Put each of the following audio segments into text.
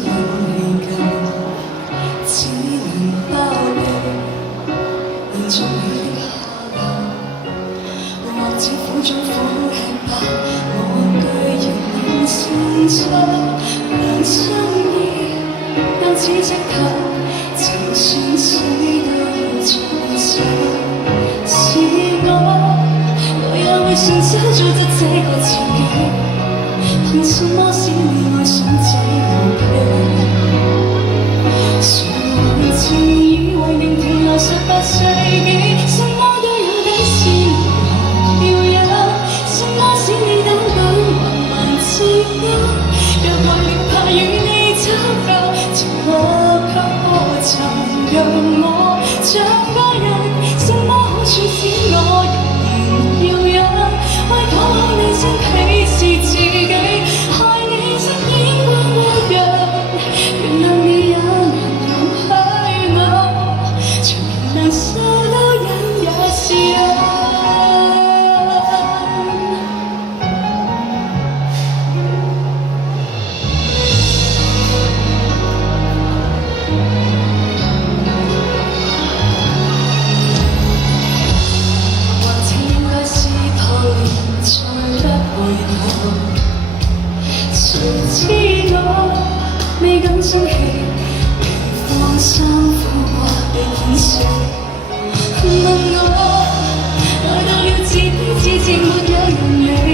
氣近，只能包庇延續你的下流，或者苦中苦吃吧，我居然能成就難相依，但只即刻就算死都要重手，是我也會順手做得這個自己。 憑什麼使你愛上這遊戲？誰會自以為能停留18世紀？什麼都有底線，如何要有？什麼使你膽敢橫蠻自由？若為了怕與你走夠，沉默給我曾讓我像個人，什麼好處使我仍然要有？為討好你先鄙視自己。 未敢生氣，期望衫褲掛被顯示。問我愛到要自卑自賤，沒有人理。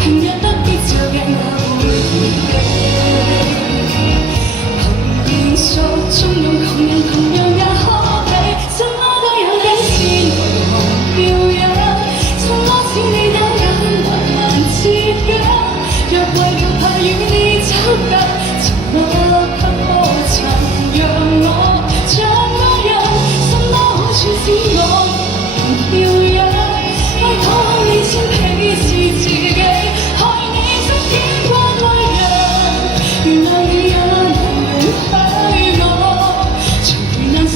平日不必就鏡那會避。憑元素縱容窮人同樣也可比，什麼都有底線，為何要有？什麼使你膽敢橫蠻自強？若為了怕與你走夠。 我給我曾讓我像個人，什麼好處使我仍要有？為討好你先鄙視自己，害你身邊關愛人。原來你也能允許我，從如難受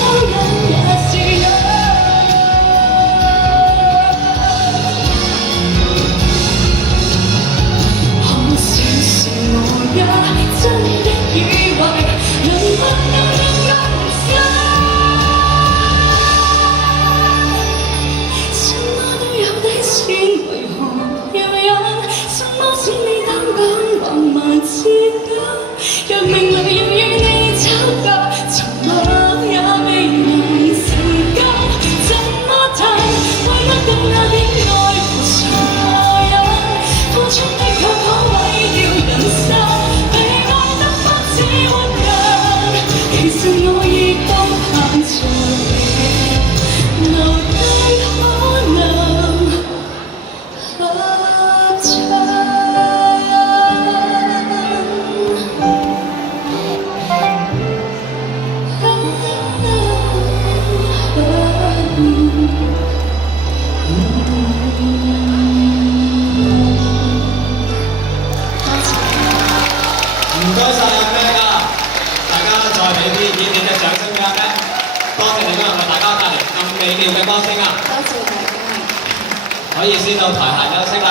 到人也是有。可笑是我也。 真的以為能不能更深？什麼都有底線，為何要有？什麼使你膽敢橫蠻自強？若命裏要與你走夠，沉默也未能成功，怎麼談？為得到那點愛和所有，付出的卻可毀掉人生。 其實我亦都盼着你，留低可能合襯。唔該曬阿 Mac 啊！ 再俾啲熱烈嘅掌聲俾阿 Mac， 多謝你今日為大家帶嚟咁美妙嘅歌聲啊！多謝大家，可以先到台下休息啦。